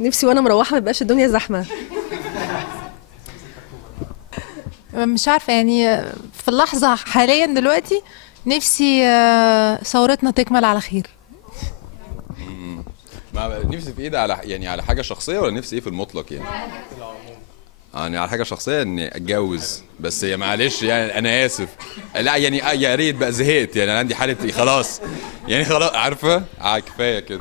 نفسي وانا مروحه ما يبقاش الدنيا زحمه. مش عارفة يعني في اللحظة حاليا دلوقتي نفسي ثورتنا تكمل على خير. نفسي في ايه ده، على يعني على حاجه شخصيه ولا نفسي ايه في المطلق يعني؟ يعني على حاجه شخصيه اني اتجوز، بس يا معلش يعني انا اسف، لا يعني يا ريت بقى، زهقت يعني، انا عندي حاله خلاص يعني، خلاص عارفه كفايه كده.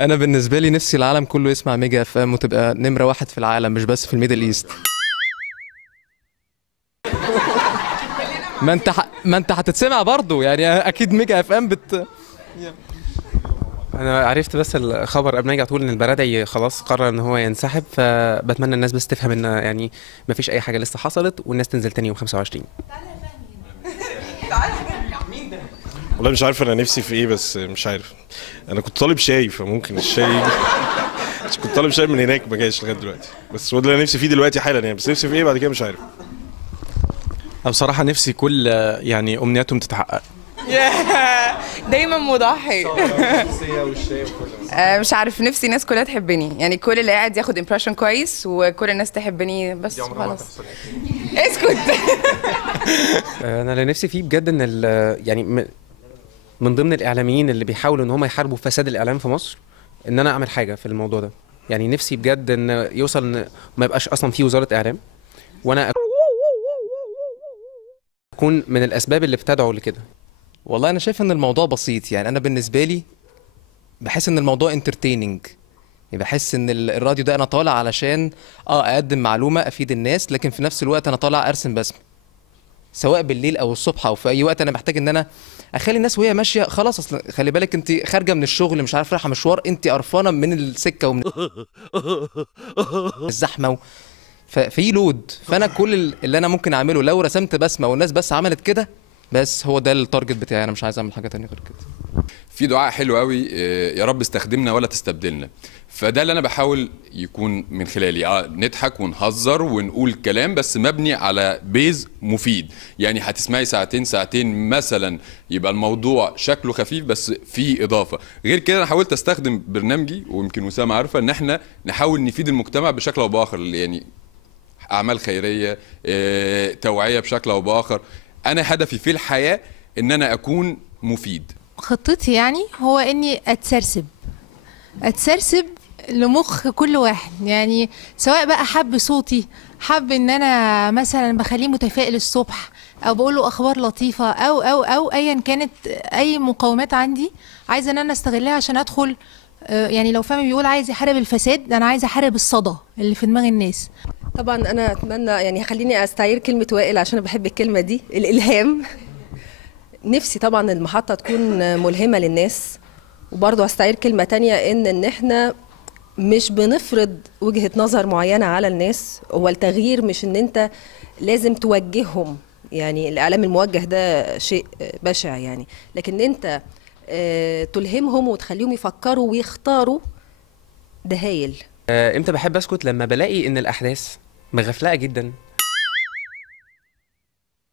انا بالنسبه لي نفسي العالم كله يسمع ميجا اف ام وتبقى نمره واحد في العالم، مش بس في الميدل ايست. ما انت هتتسمع برضه يعني، اكيد ميجا اف ام انا عرفت بس الخبر قبل ما يجي على طول ان البرادعي خلاص قرر ان هو ينسحب، فبتمنى الناس بس تفهم ان يعني ما فيش اي حاجه لسه حصلت، والناس تنزل تاني يوم 25. والله مش عارف انا نفسي في ايه، بس مش عارف. انا كنت طالب شاي، فممكن الشاي يجي. كنت طالب شاي من هناك ما جاش لغايه دلوقتي، بس هو ده اللي انا نفسي فيه دلوقتي حالا يعني، بس نفسي في ايه بعد كده مش عارف. أنا بصراحة نفسي كل يعني أمنياتهم تتحقق. دايما مضحي. مش عارف، نفسي الناس كلها تحبني، يعني كل اللي قاعد ياخد امبريشن كويس وكل الناس تحبني بس خلاص. اسكت. انا اللي نفسي فيه بجد ان يعني من ضمن الاعلاميين اللي بيحاولوا ان هم يحاربوا فساد الاعلام في مصر، ان انا اعمل حاجه في الموضوع ده. يعني نفسي بجد ان يوصل ان ما يبقاش اصلا في وزاره اعلام، وانا اكون من الاسباب اللي بتدعو لكده. والله انا شايف ان الموضوع بسيط يعني، انا بالنسبه لي بحس ان الموضوع انترتيننج، يعني بحس ان الراديو ده انا طالع علشان اقدم معلومه افيد الناس، لكن في نفس الوقت انا طالع ارسم بسمه، سواء بالليل او الصبح او في اي وقت. انا محتاج ان انا اخلي الناس وهي ماشيه خلاص، اصل خلي بالك انت خارجه من الشغل مش عارف رايحه مشوار، انت قرفانه من السكه ومن الزحمه ففي لود. فانا كل اللي انا ممكن اعمله لو رسمت بسمه والناس بس عملت كده، بس هو ده التارجت بتاعي، انا مش عايز اعمل حاجه تانية غير كده. في دعاء حلو قوي، يا رب استخدمنا ولا تستبدلنا. فده اللي انا بحاول يكون من خلالي، نضحك ونهزر ونقول كلام بس مبني على بيز مفيد. يعني هتسمعي ساعتين مثلا، يبقى الموضوع شكله خفيف بس فيه اضافه. غير كده انا حاولت استخدم برنامجي، ويمكن وسام عارفه، ان احنا نحاول نفيد المجتمع بشكل او باخر، يعني اعمال خيريه، توعيه بشكل او باخر. انا هدفي في الحياه ان انا اكون مفيد. خطتي يعني هو اني اتسرسب لمخ كل واحد، يعني سواء بقى حب صوتي، حب ان انا مثلا بخليه متفائل الصبح، او بقول له اخبار لطيفه، او ايا كانت اي مقومات عندي عايزه ان انا استغلها عشان ادخل. يعني لو فهمي بيقول عايز يحارب الفساد، انا عايزه احارب الصدى اللي في دماغ الناس. طبعا انا اتمنى يعني، خليني استعير كلمه وائل عشان انا بحب الكلمه دي، الالهام. نفسي طبعا المحطه تكون ملهمه للناس، وبرضه استعير كلمه تانية ان احنا مش بنفرض وجهه نظر معينه على الناس. هو التغيير مش ان انت لازم توجههم، يعني الاعلام الموجه ده شيء بشع يعني، لكن انت تلهمهم وتخليهم يفكروا ويختاروا، ده هايل. امتى بحب اسكت؟ لما بلاقي ان الاحداث مغفلقه جدا،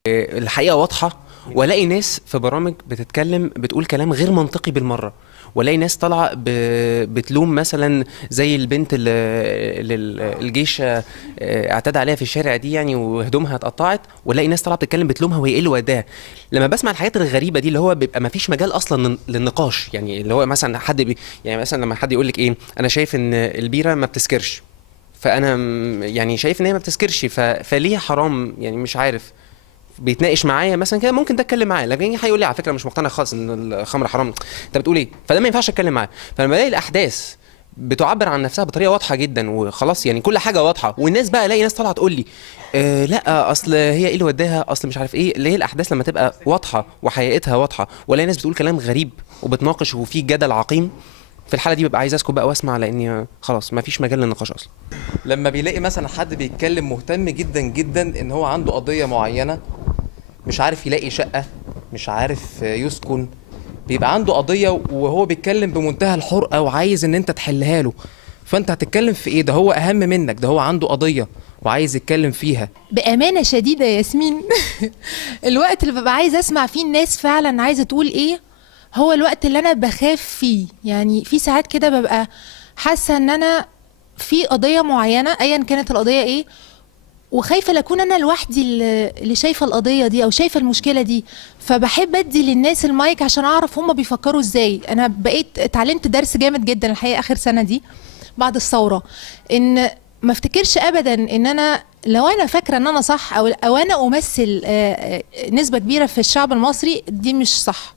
الحقيقه واضحه، والاقي ناس في برامج بتتكلم بتقول كلام غير منطقي بالمره، والاقي ناس طالعه بتلوم مثلا زي البنت اللي الجيش اعتدى عليها في الشارع دي يعني، وهدومها اتقطعت، والاقي ناس طالعه بتتكلم بتلومها وهي ايه اللي وداها. لما بسمع الحاجات الغريبه دي اللي هو بيبقى ما فيش مجال اصلا للنقاش، يعني اللي هو مثلا حد يعني مثلا لما حد يقول لك ايه، انا شايف ان البيره ما بتسكرش، فانا يعني شايف ان هي ما بتسكرش، فليه حرام يعني، مش عارف. بيتناقش معايا مثلا كده، ممكن ده اتكلم معاه، لكن هيقول لي على فكره مش مقتنع خالص ان الخمر حرام، انت بتقول ايه؟ فده ما ينفعش اتكلم معاه. فلما الاقي الاحداث بتعبر عن نفسها بطريقه واضحه جدا وخلاص، يعني كل حاجه واضحه، والناس بقى الاقي ناس طالعه تقول لي لا اصل هي ايه اللي وداها، اصل مش عارف ايه، اللي هي الاحداث لما تبقى واضحه وحقيقتها واضحه، والاقي ناس بتقول كلام غريب وبتناقش وفي جدل عقيم، في الحاله دي ببقى عايز اسكت بقى واسمع، لاني خلاص ما فيش مجال للنقاش اصلا. لما بيلاقي مثلا حد بيتكلم مهتم جدا جدا ان هو عنده قضيه معينه، مش عارف يلاقي شقة، مش عارف يسكن، بيبقى عنده قضية وهو بيتكلم بمنتهى الحرقة وعايز ان انت تحلها له، فانت هتتكلم في ايه؟ ده هو اهم منك، ده هو عنده قضية وعايز يتكلم فيها. بأمانة شديدة يا ياسمين الوقت اللي ببقى عايز اسمع فيه الناس فعلا عايزة تقول ايه، هو الوقت اللي انا بخاف فيه. يعني في ساعات كده ببقى حاسه ان انا في قضيه معينه ايا كانت القضيه ايه، وخايفه لاكون انا لوحدي اللي شايفه القضيه دي او شايفه المشكله دي، فبحب ادي للناس المايك عشان اعرف هم بيفكروا ازاي. انا بقيت اتعلمت درس جامد جدا الحقيقه اخر سنه دي بعد الثوره، ان ما افتكرش ابدا ان انا لو انا فاكره ان انا صح او انا امثل نسبه كبيره في الشعب المصري، دي مش صح.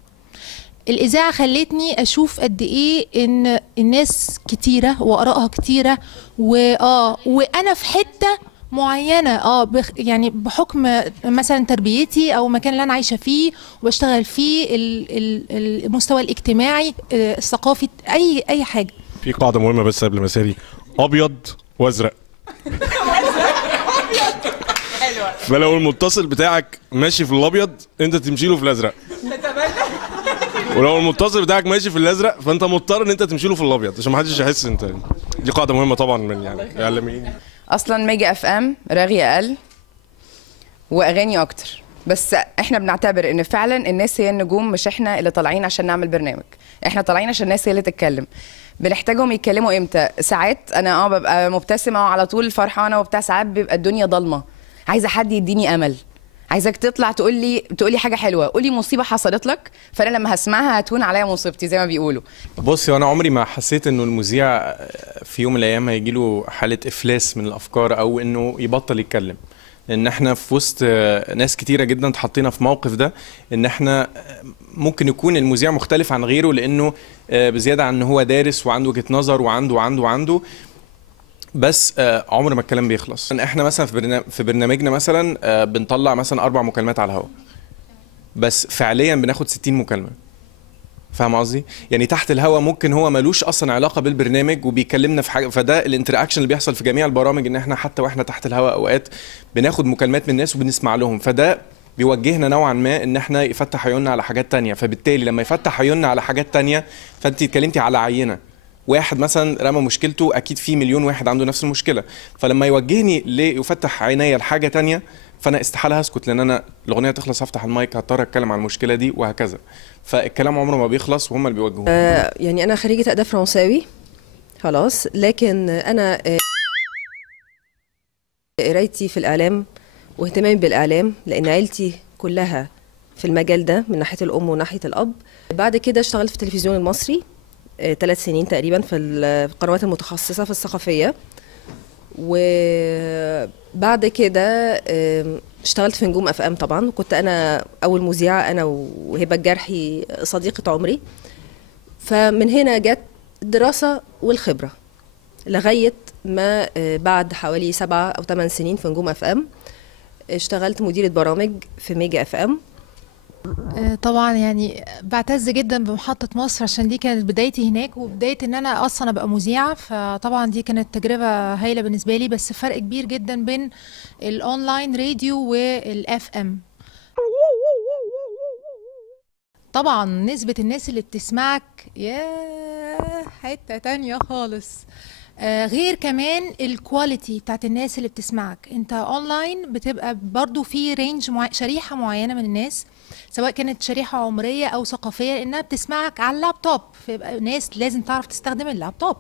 الإذاعة خلتني أشوف قد إيه إن الناس كتيرة وآرائها كتيرة، وأنا في حتة معينة يعني بحكم مثلا تربيتي أو المكان اللي أنا عايشة فيه وبشتغل فيه، المستوى الاجتماعي، الثقافي، أي حاجة. في قاعدة مهمة بس قبل ما ساري، أبيض وأزرق. فلو المتصل بتاعك ماشي في الأبيض أنت تمشي له في الأزرق، ولو المتصل بتاعك ماشي في الازرق فانت مضطر ان انت تمشي له في الابيض عشان ما حدش يحس انت. دي قاعده مهمه طبعا من يعني اعلاميين. اصلا ميجا اف ام رغي اقل واغاني اكتر، بس احنا بنعتبر ان فعلا الناس هي النجوم، مش احنا اللي طالعين عشان نعمل برنامج، احنا طالعين عشان الناس هي اللي تتكلم. بنحتاجهم يتكلموا امتى؟ ساعات انا ببقى مبتسمه وعلى طول فرحانه وبتاع، ساعات بيبقى الدنيا ضلمه عايزه حد يديني امل، عايزاك تطلع تقول لي حاجه حلوه، قولي مصيبه حصلت لك فانا لما هسمعها هتهون عليا مصيبتي زي ما بيقولوا. بصي، وانا عمري ما حسيت انه المذيع في يوم من الايام هيجي له حاله افلاس من الافكار او انه يبطل يتكلم، لان احنا في وسط ناس كتيره جدا اتحطينا في موقف ده، ان احنا ممكن يكون المذيع مختلف عن غيره لانه بزياده عن ان هو دارس وعنده وجهه نظر وعنده بس عمر ما الكلام بيخلص. احنا مثلا في برنامجنا مثلا بنطلع مثلا 4 مكالمات على الهواء، بس فعليا بناخد 60 مكالمه. فاهم قصدي؟ يعني تحت الهواء ممكن هو ملوش اصلا علاقه بالبرنامج وبيكلمنا في حاجه، فده الانتراكشن اللي بيحصل في جميع البرامج، ان احنا حتى واحنا تحت الهواء اوقات بناخد مكالمات من الناس وبنسمع لهم، فده بيوجهنا نوعا ما ان احنا يفتح عيوننا على حاجات تانية. فبالتالي لما يفتح عيوننا على حاجات تانية، فانت اتكلمتي على عينه، واحد مثلا رمى مشكلته، اكيد في مليون واحد عنده نفس المشكله، فلما يوجهني ليفتح عينيا لحاجه تانية فانا استحاله هسكت، لان انا الاغنيه تخلص هفتح المايك هضطر اتكلم عن المشكله دي وهكذا. فالكلام عمره ما بيخلص وهم اللي بيوجهوه. يعني انا خريجه اداب فرنساوي خلاص، لكن انا قرايتي في الاعلام واهتمامي بالاعلام لان عيلتي كلها في المجال ده من ناحيه الام وناحيه الاب. بعد كده اشتغلت في التلفزيون المصري 3 سنين تقريبا في القنوات المتخصصة في الثقافية، وبعد كده اشتغلت في نجوم اف ام طبعا، وكنت انا اول مذيعة انا وهبة الجرحي صديقة عمري. فمن هنا جت الدراسة والخبرة لغاية ما بعد حوالي 7 أو 8 سنين في نجوم اف ام اشتغلت مديرة برامج في ميجا اف ام. طبعا يعني بعتز جدا بمحطة مصر عشان دي كانت بدايتي هناك وبداية ان انا اصلا ابقى مذيعة، فطبعا دي كانت تجربة هايلة بالنسبة لي، بس فرق كبير جدا بين الاونلاين راديو والاف ام. طبعا نسبة الناس اللي بتسمعك يا حتة تانية خالص، غير كمان الكواليتي بتاعت الناس اللي بتسمعك. انت اونلاين بتبقى برضو في رينج شريحة معينة من الناس، سواء كانت شريحة عمرية او ثقافية، لانها بتسمعك على اللابتوب، فيبقى ناس لازم تعرف تستخدم اللابتوب،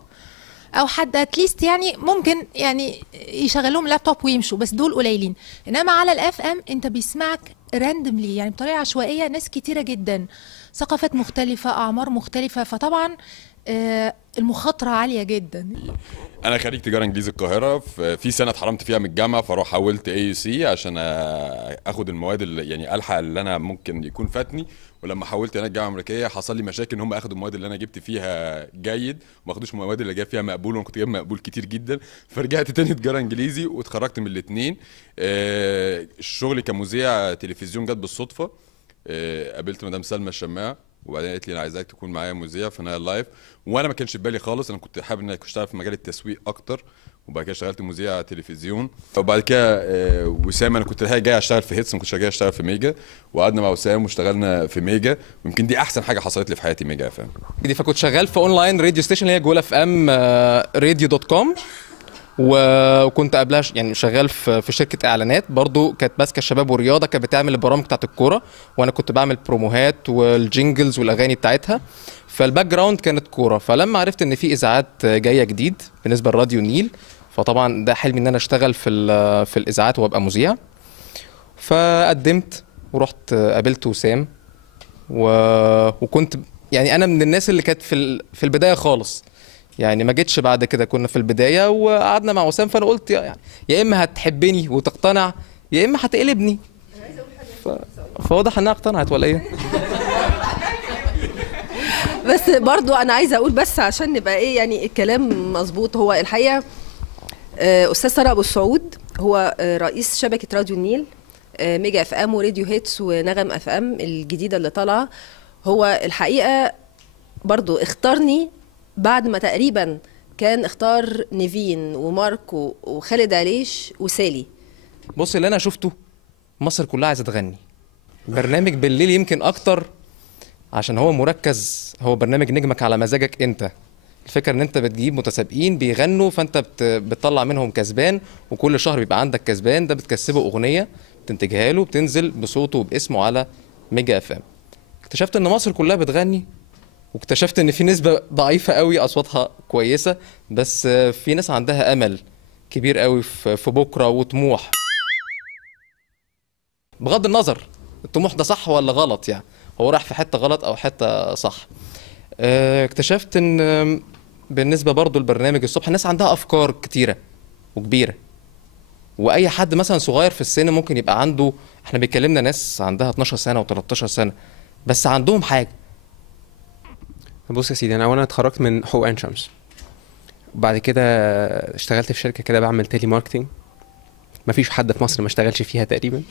او حد اتليست يعني ممكن يعني يشغلهم لابتوب ويمشوا، بس دول قليلين. انما على الاف ام انت بيسمعك راندملي، يعني بطريقة عشوائية، ناس كتيرة جدا، ثقافات مختلفة، اعمار مختلفة، فطبعا المخاطرة عالية جدا. انا خريج تجاره انجليزي القاهره، في سنه اتحرمت فيها من الجامعه فاروح حولت AUC عشان اخد المواد اللي يعني الحق اللي انا ممكن يكون فاتني. ولما حولت هناك الجامعه الامريكيه حصل لي مشاكل ان هم اخدوا المواد اللي انا جبت فيها جيد وما اخدوش المواد اللي جايب فيها مقبول، وانا كنت جايب مقبول كتير جدا، فرجعت تاني تجاره انجليزي واتخرجت من الاثنين. الشغل كمذيع تلفزيون جت بالصدفه، قابلت مدام سلمى الشماع وبعدين قالت لي انا عايزاك تكون معايا مذيع في نايل لايف، وانا ما كانش في بالي خالص، انا كنت حابب اني اشتغل في مجال التسويق اكتر. وبعد كده اشتغلت مذيع تلفزيون، وبعد كده وسام انا كنت جاي اشتغل في هيتس، ما كنتش جاي اشتغل في ميجا، وقعدنا مع وسام واشتغلنا في ميجا، ويمكن دي احسن حاجه حصلت لي في حياتي ميجا اف ام. فكنت شغال في اونلاين راديو ستيشن اللي هي جول اف ام راديو.com، وكنت قبلها يعني شغال في شركه اعلانات برضو، كانت ماسكه الشباب والرياضه، كانت بتعمل البرامج بتاعت الكوره، وانا كنت بعمل بروموهات والجينجلز والاغاني بتاعتها. فالباك جراوند كانت كوره. فلما عرفت ان في اذاعات جايه جديد بالنسبه لراديو النيل، فطبعا ده حلمي ان انا اشتغل في الاذاعات وابقى مذيع. فقدمت ورحت قابلت وسام وكنت يعني انا من الناس اللي كانت في البدايه خالص، يعني ما جيتش بعد كده، كنا في البدايه وقعدنا مع وسام. فانا قلت يعني يا اما هتحبني وتقتنع يا اما هتقلبني. فواضح انها اقتنعت ولا ايه؟ بس برضو انا عايزه اقول بس عشان نبقى ايه يعني الكلام مظبوط. هو الحقيقه استاذ طارق ابو السعود هو رئيس شبكه راديو النيل، ميجا اف ام وراديو هيتس ونغم اف ام الجديده اللي طالعه. هو الحقيقه برضو اختارني بعد ما تقريبا كان اختار نيفين وماركو وخالد عليش وسالي. بص اللي انا شفته مصر كلها عايزه تغني. برنامج بالليل يمكن اكتر عشان هو مركز، هو برنامج نجمك على مزاجك انت. الفكره ان انت بتجيب متسابقين بيغنوا، فانت بتطلع منهم كسبان، وكل شهر بيبقى عندك كسبان ده بتكسبه اغنيه بتنتجها له بتنزل بصوته وباسمه على ميجا اف ام. اكتشفت ان مصر كلها بتغني، واكتشفت ان في نسبه ضعيفه قوي اصواتها كويسه، بس في ناس عندها امل كبير قوي في بكره وطموح. بغض النظر الطموح ده صح ولا غلط، يعني هو راح في حته غلط او حته صح. اكتشفت ان بالنسبه برضو لبرنامج الصبح الناس عندها افكار كتيره وكبيره، واي حد مثلا صغير في السن ممكن يبقى عنده، احنا بيكلمنا ناس عندها 12 سنه و13 سنه بس عندهم حاجه. بص يا سيدي، انا اولا اتخرجت من حقوق عين شمس، وبعد كده اشتغلت في شركه كده بعمل تيلي ماركتينج، مفيش حد في مصر ما اشتغلش فيها تقريبا.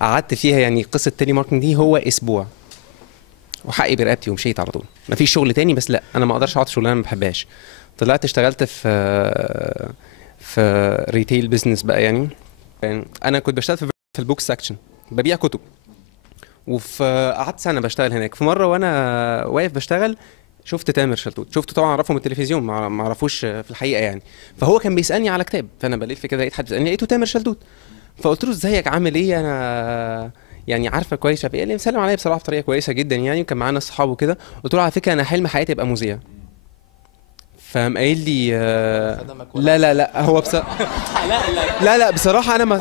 قعدت فيها يعني قصه تيلي ماركتينج دي هو اسبوع وحقي برقبتي ومشيت على طول، مفيش شغل تاني. بس لا انا ما اقدرش اقعد شغلانه ما بحبهاش. طلعت اشتغلت في ريتيل بزنس بقى يعني انا كنت بشتغل في البوك سكشن، ببيع كتب، قعدت سنه بشتغل هناك. في مره وانا واقف بشتغل شفت تامر شلتوت، شفته طبعا اعرفه من التلفزيون، ما اعرفوش في الحقيقه يعني. فهو كان بيسالني على كتاب، فانا بلف كده لقيت حد بيسالني، لقيته تامر شلتوت. فقلت له ازيك عامل ايه، انا يعني عارفه كويس. قال لي مسلم عليا بصراحه بطريقه كويسه جدا يعني، وكان معانا اصحاب وكده. قلت له على فكره انا حلم حياتي ابقى مذيع. فقام قايل لي لا لا لا هو لا بصراحه انا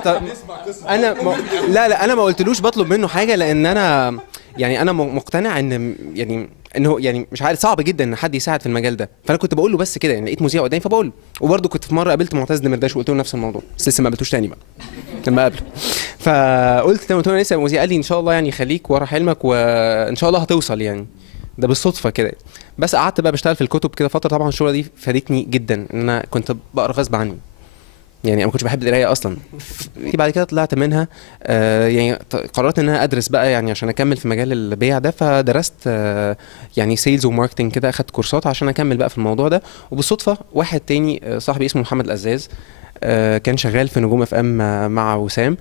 انا ما قلتلوش بطلب منه حاجه، لان انا يعني انا مقتنع ان يعني انه يعني مش عارف صعب جدا ان حد يساعد في المجال ده. فانا كنت بقول له بس كده يعني، لقيت مذيع قدامي فبقول له. وبرده كنت في مره قابلت معتز دمرداش وقلت له نفس الموضوع، بس لسه ما قابلتوش تاني بقى لما قابله. فقلت له لسه مذيع، قال لي ان شاء الله يعني خليك ورا حلمك وان شاء الله هتوصل يعني، ده بالصدفه كده. بس قعدت بقى بشتغل في الكتب كده فتره. طبعا الشغله دي فادتني جدا، ان انا كنت بقرا غصب عني يعني، انا ما كنتش بحب القرايه اصلا. بعد كده طلعت منها يعني قررت ان انا ادرس بقى يعني عشان اكمل في مجال البيع ده. فدرست يعني سيلز وماركتنج كده، اخدت كورسات عشان اكمل بقى في الموضوع ده. وبالصدفه واحد تاني صاحبي اسمه محمد الأزاز كان شغال في نجوم اف ام مع وسام،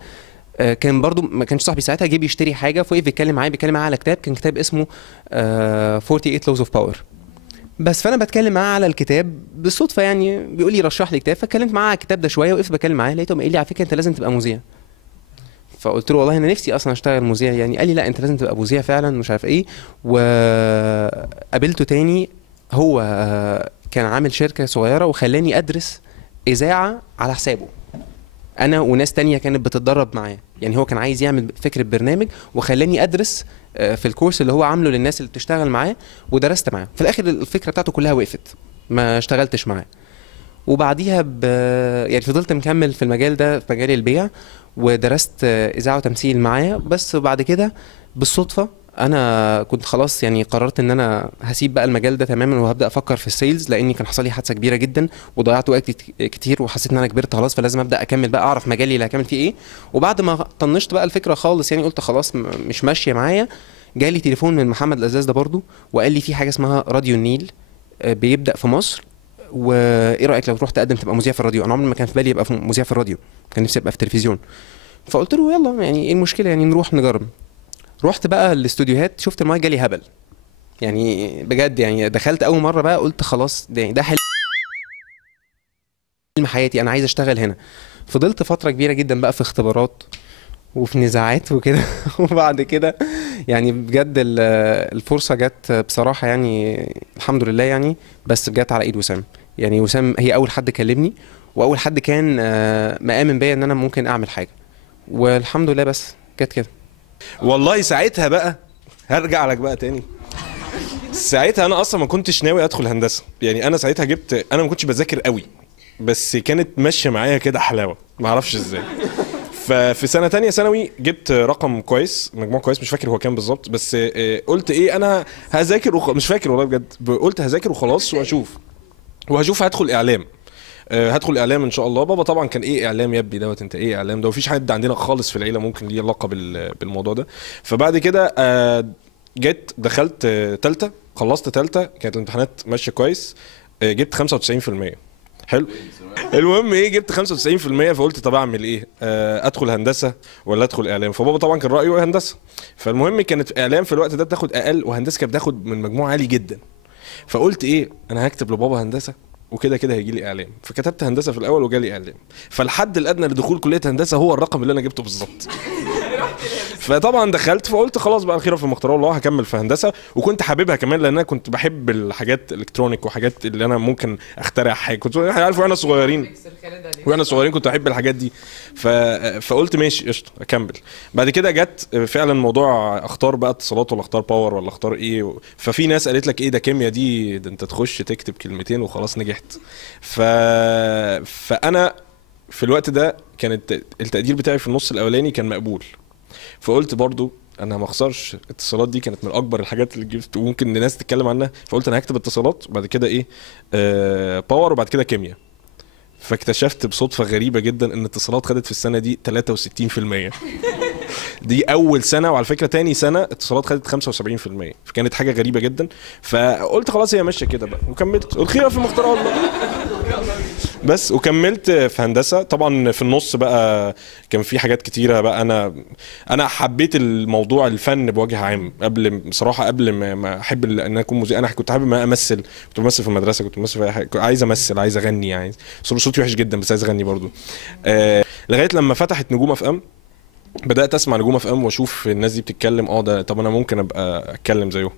كان برضو ما كانش صاحبي ساعتها، جه بيشتري حاجه فوقف بيتكلم معايا على كتاب، كان كتاب اسمه 48 Laws of Power. بس فانا بتكلم معاه على الكتاب بالصدفه يعني، بيقول لي رشح لي كتاب، فاتكلمت معاه على الكتاب ده شويه، وقفت بكلم معاه لقيته قايل لي على فكره انت لازم تبقى مذيع. فقلت له والله انا نفسي اصلا اشتغل مذيع يعني. قال لي لا انت لازم تبقى مذيع فعلا مش عارف ايه. وقابلته تاني، هو كان عامل شركه صغيره وخلاني ادرس اذاعه على حسابه، انا وناس تانية كانت بتتدرب معاه يعني. هو كان عايز يعمل فكره برنامج وخلاني ادرس في الكورس اللي هو عامله للناس اللي بتشتغل معاه، ودرست معاه. في الاخر الفكره بتاعته كلها وقفت، ما اشتغلتش معاه. وبعديها يعني فضلت مكمل في المجال ده، في مجال البيع، ودرست اذاعه وتمثيل معاه. بس بعد كده بالصدفه انا كنت خلاص يعني قررت ان انا هسيب بقى المجال ده تماما وهبدا افكر في السيلز، لاني كان حصل لي حادثه كبيره جدا وضيعت وقت كتير، وحسيت ان انا كبرت خلاص، فلازم ابدا اكمل بقى، اعرف مجالي اللي هكمل فيه ايه. وبعد ما طنشت بقى الفكره خالص يعني، قلت خلاص مش ماشيه معايا، جالي تليفون من محمد الأزاز ده برضو، وقال لي في حاجه اسمها راديو النيل بيبدا في مصر، وايه رايك لو تروح تقدم تبقى مذيع في الراديو. انا عمري ما كان في بالي ابقى مذيع في الراديو، كان نفسي ابقى في التلفزيون. فقلت له يلا يعني ايه المشكله يعني، نروح نجرب. رحت بقى الاستوديوهات، شفت المايك جالي هبل يعني بجد يعني. دخلت اول مره بقى قلت خلاص ده حلو. حلم حياتي، انا عايز اشتغل هنا. فضلت فتره كبيره جدا بقى في اختبارات وفي نزاعات وكده وبعد كده يعني بجد الفرصه جت بصراحه يعني الحمد لله يعني، بس جت على ايد وسام. يعني وسام هي اول حد كلمني واول حد كان مآمن بيا ان انا ممكن اعمل حاجه، والحمد لله بس جت كده. والله ساعتها بقى هرجع لك بقى تاني. ساعتها انا اصلا ما كنتش ناوي ادخل هندسه، يعني انا ساعتها جبت، انا ما كنتش بذاكر قوي بس كانت ماشيه معايا كده حلاوه ما اعرفش ازاي. ففي سنه تانية ثانوي جبت رقم كويس، مجموع كويس، مش فاكر هو كام بالظبط، بس قلت ايه انا هذاكر مش فاكر والله بجد، قلت هذاكر وخلاص وهشوف هدخل اعلام. هدخل اعلام ان شاء الله. بابا طبعا كان ايه اعلام يا ابني دوت، انت ايه اعلام ده، مفيش حد عندنا خالص في العيله ممكن ليه علاقه بالموضوع ده. فبعد كده جيت دخلت تالتة، خلصت تالتة، كانت الامتحانات ماشيه كويس، جبت 95%. حلو. المهم ايه، جبت 95%، فقلت طب اعمل ايه، ادخل هندسه ولا ادخل اعلام؟ فبابا طبعا كان رايه هندسه. فالمهم كانت اعلام في الوقت ده بتاخد اقل، وهندسه كانت بتاخد من مجموع عالي جدا. فقلت ايه، انا هكتب لبابا هندسه وكده كده هيجي لي اعلام. فكتبت هندسه في الاول وجالي اعلام. فالحد الادنى لدخول كليه هندسه هو الرقم اللي انا جبته بالظبط. فطبعا دخلت، فقلت خلاص بقى الخيره في المختار الله، هكمل في هندسه. وكنت حاببها كمان لان انا كنت بحب الحاجات الالكترونيك وحاجات اللي انا ممكن اخترع حاجه، كنت عارف واحنا صغيرين كنت احب الحاجات دي. فقلت ماشي قشطه اكمل. بعد كده جت فعلا موضوع اختار بقى اتصالات ولا اختار باور ولا اختار ايه. ففي ناس قالت لك ايه ده كيمياء دي، ده انت تخش تكتب كلمتين وخلاص نجحت. فانا في الوقت ده كانت التقدير بتاعي في النص الاولاني كان مقبول. فقلت برضو انا ما اخسرش، اتصالات دي كانت من اكبر الحاجات اللي جبت وممكن الناس تتكلم عنها. فقلت انا هكتب اتصالات وبعد كده ايه باور وبعد كده كيمياء. فاكتشفت بصدفه غريبه جدا ان اتصالات خدت في السنه دي 63%. دي اول سنه، وعلى فكره تاني سنه اتصالات خدت 75%. فكانت حاجه غريبه جدا. فقلت خلاص هي ماشيه كده بقى، وكملت الخيره في مختار الله بس. وكملت في هندسه. طبعا في النص بقى كان في حاجات كتيره بقى. انا حبيت الموضوع الفن بوجه عام قبل ما احب ان انا اكون مذيع. انا كنت حابب ما امثل، كنت بمثل في المدرسه، كنت بمثل في اي حاجه، عايز امثل، عايز اغني، عايز صوتي وحش جدا بس عايز اغني برضو. لغايه لما فتحت نجوم اف ام، بدات اسمع نجوم اف ام واشوف الناس دي بتتكلم، ده طب انا ممكن ابقى اتكلم زيهم.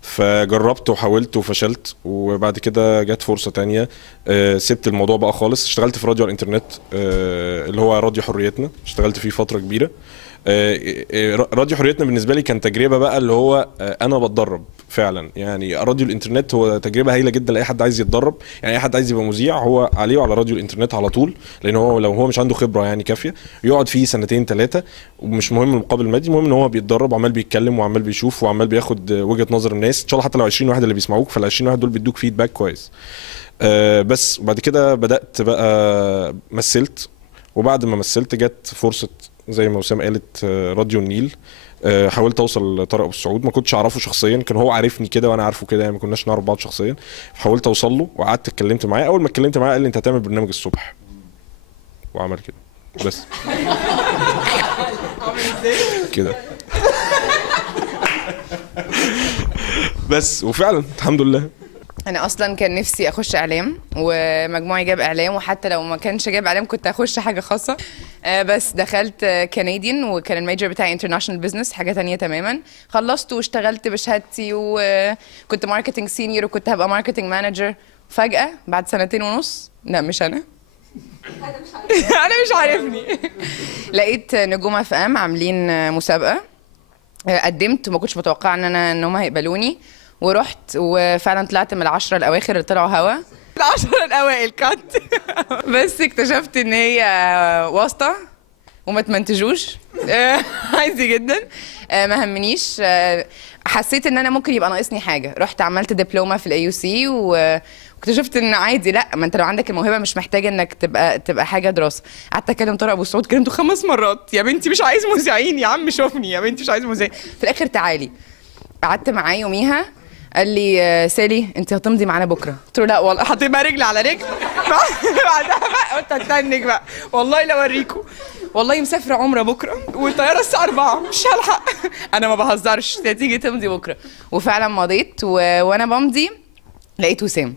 فجربت وحاولت وفشلت. وبعد كده جت فرصة تانية، سبت الموضوع بقى خالص. اشتغلت في راديو الانترنت اللي هو راديو حريتنا، اشتغلت فيه فترة كبيرة. راديو حريتنا بالنسبة لي كان تجربة بقى اللي هو انا بتدرب فعلا. يعني راديو الانترنت هو تجربة هايلة جدا لاي حد عايز يتدرب. يعني اي حد عايز يبقى مذيع هو عليه وعلى راديو الانترنت على طول، لان هو لو هو مش عنده خبرة يعني كافية يقعد فيه 2-3 ومش مهم المقابل المادي، المهم ان هو بيتدرب وعمال بيتكلم وعمال بيشوف وعمال بياخد وجهة نظر الناس. ان شاء الله حتى لو 20 واحد اللي بيسمعوك، فال 20 واحد دول بيدوك فيدباك كويس. بس وبعد كده بدأت بقى مثلت. وبعد ما مثلت جت فرصة زي ما وسام قالت راديو النيل. حاولت اوصل لطارق ابو السعود، ما كنتش اعرفه شخصيا، كان هو عارفني كده وانا عارفه كده، يعني ما كناش نعرف بعض شخصيا. حاولت اوصل له وقعدت اتكلمت معاه. اول ما اتكلمت معاه قال لي انت هتعمل برنامج الصبح، وعمل كده بس كده بس. وفعلا الحمد لله انا اصلا كان نفسي اخش اعلام ومجموعي جاب اعلام، وحتى لو ما كانش جاب اعلام كنت اخش حاجه خاصه. بس دخلت كنديان وكان الميجر بتاعي انترناشونال بزنس، حاجه تانية تماما. خلصت واشتغلت بشهادتي وكنت ماركتنج سينيور وكنت هبقى ماركتنج مانجر. فجاه بعد 2.5 سنين، لا مش انا انا مش عارفني لقيت نجوم اف ام عاملين مسابقه. قدمت وما كنتش متوقعه ان هم هيقبلوني، ورحت وفعلا طلعت من 10 الاواخر اللي طلعوا هوا. 10 الاوائل كات بس اكتشفت ان هي واسطه وما تمنتجوش عايزي جدا. ما همنيش. حسيت ان انا ممكن يبقى ناقصني حاجه، رحت عملت دبلومه في الاي يو سي واكتشفت ان عادي، لا ما انت لو عندك الموهبه مش محتاج انك تبقى حاجه دراسه. قعدت اكلم طارق ابو السعود، كلمته 5 مرات، يا بنتي مش عايز مذيعين، يا عم شوفني، يا بنتي مش عايز مذيعين. في الاخر تعالي. قعدت معاه يوميها، قال لي سالي انت هتمضي معانا بكره. قلت له لا والله، حطيت بقى رجل على رجل بعدها بقى قلت هستنك بقى، والله لا اوريكم، والله مسافره عمره بكره والطياره الساعه 4 مش هلحق انا ما بهزرش، تيجي تمضي بكره. وفعلا مضيت وانا بمضي لقيت وسام.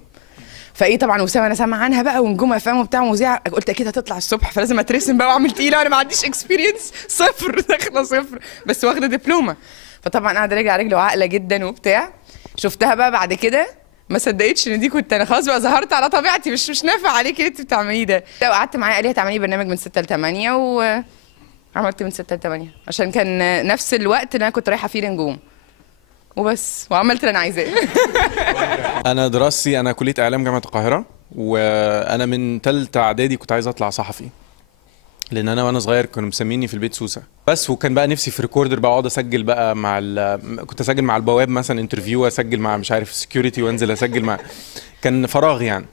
فايه طبعا وسام انا سامعه عنها بقى ونجوم افلام وبتاع مذيعه، قلت اكيد هتطلع الصبح فلازم اترسم بقى واعمل تقيله، انا ما عنديش اكسبيرينس صفر داخله صفر بس واخده دبلومه. فطبعا قاعده رجل على رجل وعاقله جدا وبتاع. شفتها بقى بعد كده ما صدقتش ان دي كنت انا، خلاص بقى ظهرت على طبيعتي، مش نافع عليكي اللي انت بتعمليه ده. وقعدت معايا قال لي هتعملي برنامج من 6 ل 8 وعملت من 6 ل 8 عشان كان نفس الوقت اللي انا كنت رايحه فيه لنجوم وبس، وعملت اللي انا عايزاه. انا دراستي انا كليه اعلام جامعه القاهره، وانا من ثالثه اعدادي كنت عايز اطلع صحفي، لان انا وانا صغير كانوا مسميني في البيت سوسه بس. وكان بقى نفسي في ريكوردر بقى اقعد اسجل بقى مع كنت اسجل مع البواب مثلا انترفيو، اسجل مع مش عارف سكيورتي وانزل اسجل مع، كان فراغ يعني.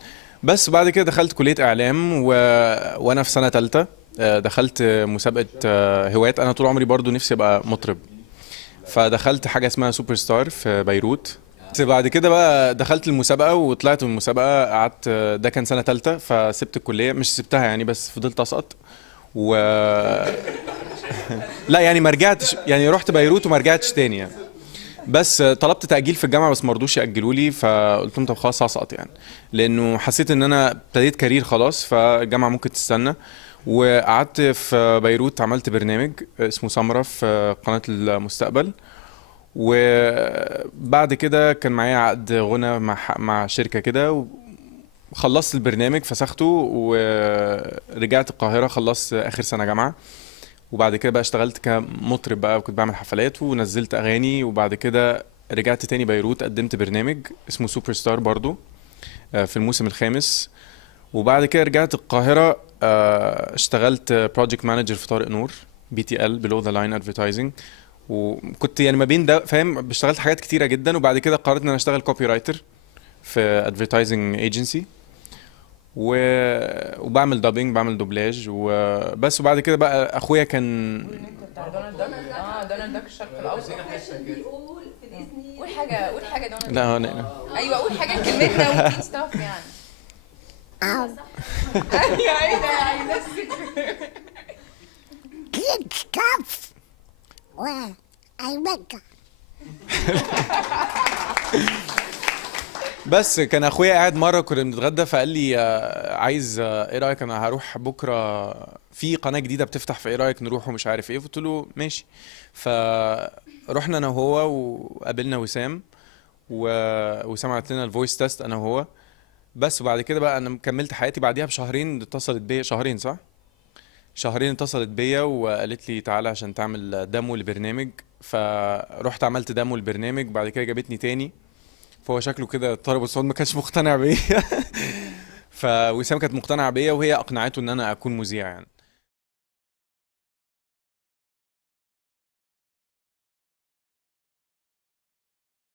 بس بعد كده دخلت كليه اعلام وانا في سنه ثالثه دخلت مسابقه هوايات. انا طول عمري برضو نفسي ابقى مطرب، فدخلت حاجه اسمها سوبر ستار في بيروت. بعد كده بقى دخلت المسابقه وطلعت من المسابقه، قعدت ده كان سنه ثالثه فسبت الكليه، مش سبتها يعني بس فضلت اسقط و لا يعني ما رجعتش، يعني رحت بيروت وما رجعتش تاني يعني. بس طلبت تأجيل في الجامعة بس ما رضوش يأجلوا لي، فقلت لهم طب خلاص هسقط يعني، لأنه حسيت إن أنا ابتديت كارير خلاص فالجامعة ممكن تستنى. وقعدت في بيروت عملت برنامج اسمه سمرة في قناة المستقبل، وبعد كده كان معايا عقد غنى مع شركة كده، خلصت البرنامج فسخته ورجعت القاهرة، خلصت آخر سنة جامعة. وبعد كده بقى اشتغلت كمطرب بقى، كنت بعمل حفلات ونزلت أغاني. وبعد كده رجعت تاني بيروت، قدمت برنامج اسمه سوبر ستار برضو في الموسم الخامس. وبعد كده رجعت القاهرة، اشتغلت بروجكت مانجر في طارق نور BTL Below the Line Advertising. وكنت يعني ما بين ده فاهم، اشتغلت حاجات كتيرة جدا. وبعد كده قررت ان انا اشتغل كوبي رايتر في ادفرتايزنج ايجنسي، وبعمل دابينج، بعمل دوبلاج وبس. وبعد كده بقى اخويا كان دونالد داك الشرق الاوسط. قول حاجه دونالد. لا ايوه قول حاجه كلمتنا وفي ستاف يعني. ايوه ايه ده هينسك. Good stuff. Well, I make بس كان اخويا قاعد مره كنا بنتغدى فقال لي عايز ايه رايك انا هروح بكره في قناه جديده بتفتح، في ايه رايك نروح ومش عارف ايه. قلت له ماشي. فرحنا انا وهو وقابلنا وسام، وسام عملت لنا الفويس تيست انا وهو بس. وبعد كده بقى انا كملت حياتي. بعديها بشهرين اتصلت بيا، شهرين صح؟ شهرين اتصلت بيا وقالت لي تعالى عشان تعمل ديمو لبرنامج. فرحت عملت ديمو للبرنامج، بعد كده جابتني تاني. فهو شكله كده اضطرب الصوت، ما كانش مقتنع بيا. فوسام كانت مقتنعه بيا وهي اقنعته ان انا اكون مذيع يعني.